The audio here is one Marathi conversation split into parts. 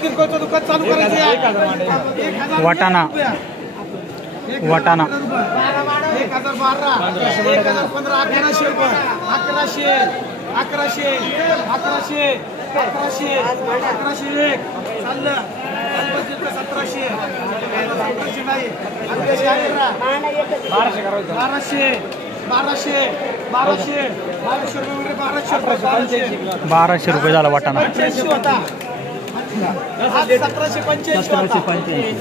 किरकोळचं दुकान चालू करायचं वाटाणा 1012 1015 1100 रुपये 1100 1100 चाललं 1700 नाही 1200 1200 रुपये झाला वाटाणा 1785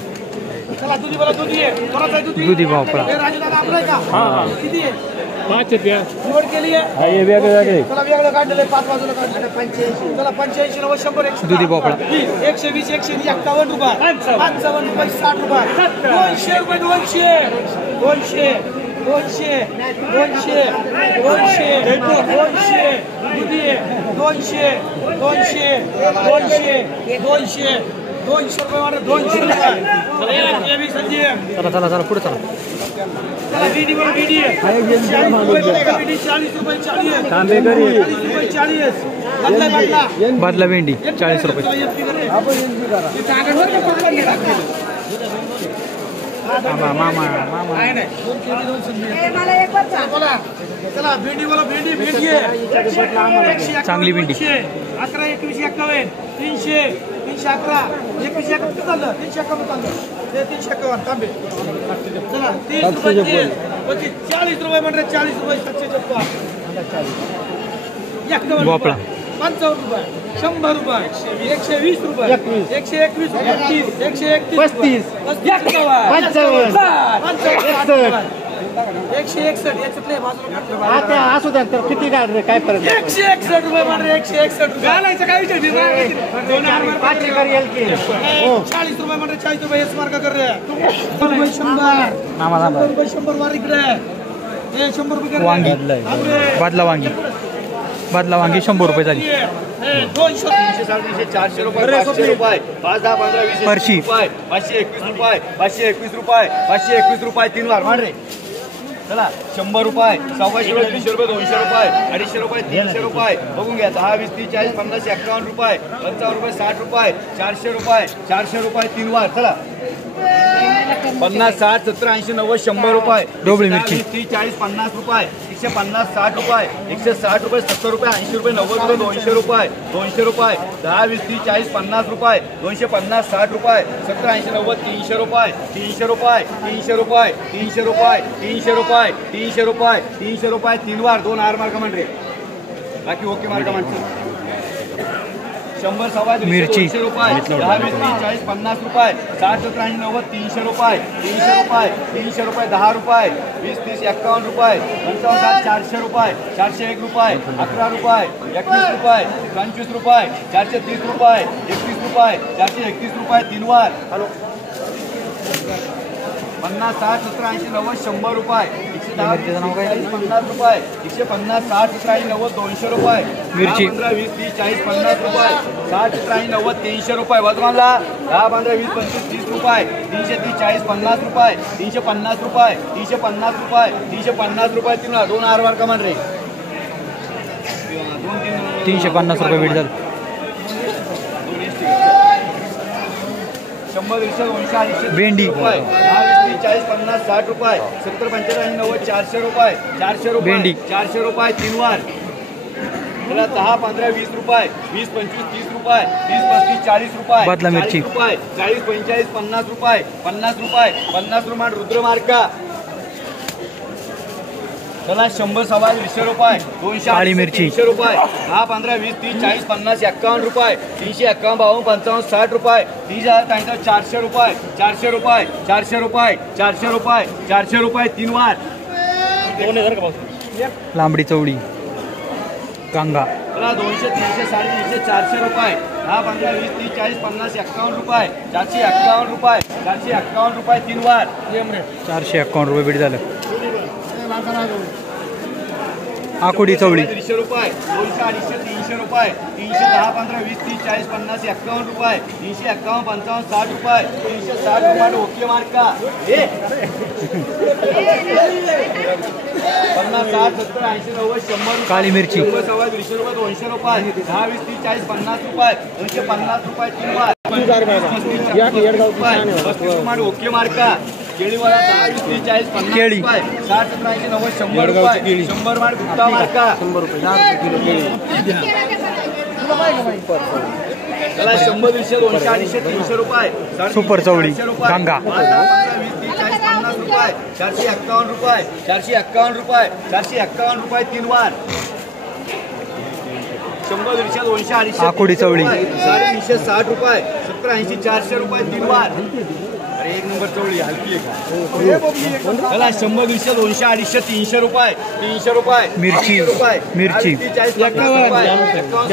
चला दुधी बोला दुधी आहे कोणाचा दुधी दुधी भोपळा राजूदादा आपला आहे का किती आहे 5 रुपये निवड केली आहे हे वेगळे चला वेगळं काढलेलं 5 बाजूला काढलेलं 85 चला 85 90 100 100 दुधी भोपळा 120 151 रुपये 55 रुपये 60 रुपये 200 रुपये 200 दुधी 200 रुपये वाढ 200 रुपये चला पुढे चला चला बीडी बोला बीडी 40 रुपये 40 तांबे करी 40 बदला भेंडी 40 रुपये मामा चला भेंडी बोला भेंडी चांगली भेंडी 11 21 51 300 311 21 51 चाललं 351 चाललं 351 तांबे चला 30 रुपये 40 रुपये म्हणजे 40 रुपये 754 भोपळा 55 रुपये 100 रुपये 120 रुपये 121 131 161 याच्यातले बाजूला असू द्या तर किती काय फरक 161 रुपये म्हणजे 161 घालायचं काय विचार 40 रुपये म्हणजे 40 रुपये हेच मार्ग कर रे 100 रुपये 100 वार इकडे 100 रुपये वांगी बदला वांगी 100 रुपये झाली 200 400 रुपये 500 रुपये 5 10 15 20 फरशी 521 रुपये 521 रुपये 521 रुपये 3 वार मान रे चला 100 रुपये 125 रुपये 300 रुपये 200 रुपये 250 रुपये 300 रुपये बघून घ्या 10 20 30 40 50 51 रुपये 55 रुपये 60 रुपये 400 रुपये 3 वार चला 50 60 70 80 90 100 रुपये डोबळी मिरची 30 40 50 रुपये 150 60 रुपये 160 रुपये 70 रुपये 80 रुपये 90 रुपये 200 रुपये 10 20 30 40 50 रुपये 250 60 रुपये 70 80 90 300 रुपये 300 रुपये 300 रुपये 300 रुपये 300 रुपये 300 रुपये 300 रुपये 3 वार 2 आर मार्क म्हण रे बाकी ओके मार्क म्हणतो 100 सव्वा मिरची 200 रुपये 10 20 30 40 50 रुपये 60 70 80 90 300 रुपये 300 रुपये 10 रुपये 20 30 51 रुपये 55 400 रुपये 401 रुपये 11 रुपये 21 रुपये 25 रुपये 430 रुपये 31 रुपये 431 रुपये 3 वार 50 60 70 80 90 100 रुपये 110 50 रुपये 150 60 70 80 90 200 रुपये मिरची 15 20 30 40 50 रुपये 60 70 80 90 300 रुपये वर्धमानला 10 15 20 25 30 रुपये 330 40 50 रुपये 350 रुपये 350 रुपये 350 रुपये 2 आर वार कमान रे 350 रुपये भेट झाली 100 200 200 भेंडी 10 20 40 50 60 रुपये 70 75 90 400 रुपये 400 रुपये भेंडी 400 रुपये 3 वार 10 15 20 रुपये 20 25 30 रुपये 30 35 40 रुपये बदला मिरची 40 रुपये 40 45 50 रुपये 50 रुपये 50 रुपये रुद्रमार्का चला 100 सव्वा 200 रुपये 200 काळी मिरची 300 रुपये 10 15 20 30 40 50 51 रुपये 351 52 55 60 रुपये 30 400 रुपये 400 रुपये 400 रुपये 400 रुपये 400 रुपये 3 वार लांबडी चवळी कांगा चला 200 300 350 400 रुपये 10 15 20 30 40 50 51 रुपये 451 रुपये 451 रुपये 3 वार 451 रुपये भेट झालं आकुडी चवळी 300 रुपये 200 250 300 रुपये 310 15 20 30 40 50 51 रुपये 351 55 60 रुपये 360 रुपये ओके मार्का 50 60 70 80 90 100 काळी मिरची 100 सव्वा 200 रुपये 200 रुपये 10 20 30 40 50 रुपये 250 रुपये 3 वार 35 रुपये ओके मार्का केळीवाला 10 20 30 40 50 केळी. रुपये 60 70 80 90 100 रुपये 100 मार गुप्ता मार्का 100 रुपये 10 रुपये किलो केळी. चला 100 200 200 250 300 रुपये सुपर चवळी, 400 रुपये, गंगा. 5 10 15 20 30 40 50 रुपये 451 रुपये 451 रुपये 451 रुपये 3 वार 100 200 200 250 आकुडी चवळी. 360 रुपये 70 80 400 रुपये 3 वार अरे एक नंबर चवळी हलकी आहे का चला 100 200 200 250 300 रुपये 300 रुपये मिरची. 500 रुपये मिरची. 40 50 रुपये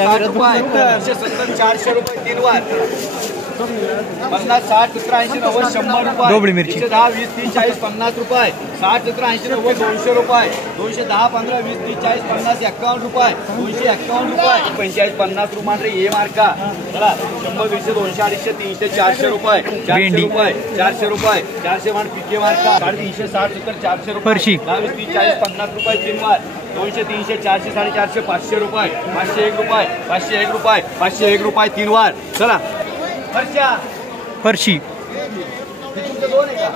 60 रुपये 170 400 रुपये 3 वार 50 60 70 80 90 100 रुपये डोबळी मिरची. 10 20 30 40 50 रुपये 60 70 80 90 200 रुपये 210 15 20 30 40 50 51 रुपये 251 रुपये 45 50 रुपये ये मार्का चला 100 200 200 250 300 400 रुपये 400 भेंडी. रुपये 400 रुपये 400 मान पिके मार्का 350 60 70 400 रुपये फरशी. 10 20 30 40 50 रुपये 3 वार 200 300 400 450 500 रुपये 501 रुपये 501 रुपये 501 रुपये 3 वार चला फरशा फरशी तुमचे दोन आहे का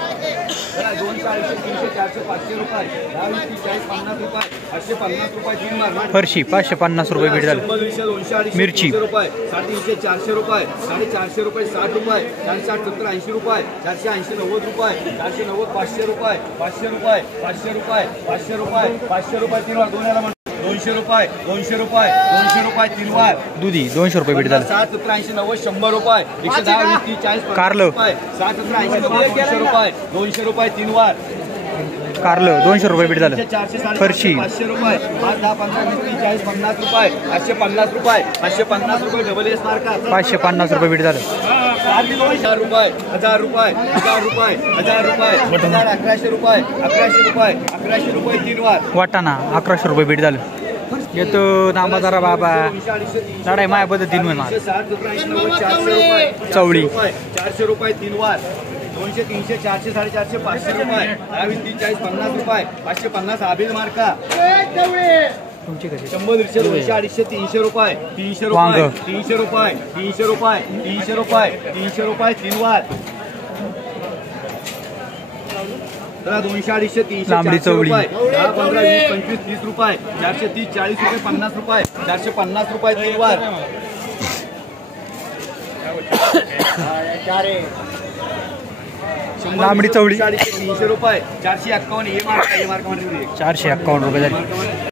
चला 200 250 300 400 500 रुपये 10 20 30 40 50 रुपये 550 रुपये 3 वार फरशी 550 रुपये भेट झालं. 100 200 200 मिरची. 300 रुपये 350 400 रुपये 450 रुपये 60 रुपये 460 70 80 रुपये 480 90 रुपये 490 500 रुपये 500 रुपये 500 रुपये 500 रुपये 500 रुपये 3 वार 200 रुपये 200 रुपये 200 रुपये 3 वार दुधी 200 रुपये भेट झालं. 60 70 80 90 100 रुपये 110 20 30 40 कारलं. 60 70 80 90 200 रुपये 200 रुपये 3 वार कारलं 200 रुपये भेट झालं. 400 फरशी 500 रुपये 5 10 15 20 30 40 50 रुपये 550 रुपये 550 रुपये डबल एस मार्का 550 रुपये भेट झालं. 1000 रुपये 1000 रुपये 1000 रुपये 1000 रुपये 1100 रुपये 1100 रुपये 1100 रुपये 3 वार वाटाणा 1100 रुपये भेट झालं. येतो थांबा जरा बाबा लढाई माया पद्धतीने होणार. 60 70 80 90 400 रुपये चवळी. 400 रुपये 3 वार 200 300 400 450 500 रुपये 20 30 40 50 रुपये 550 आबिल मार्का तुमची कशी 100 200 200 250 300 रुपये 300 वांग. रुपये 300 रुपये 300 रुपये 300 रुपये 300 रुपये 3 वार चला 200 250 300 लांबडी 400 चवळी. रुपये 10 15 20 25 30 रुपये 430 40 रुपये 50 रुपये 450 रुपये 3 वार लांबडी चवळी. 300 रुपये 451 हे मार्का म्हणजे 451 रुपये झाले.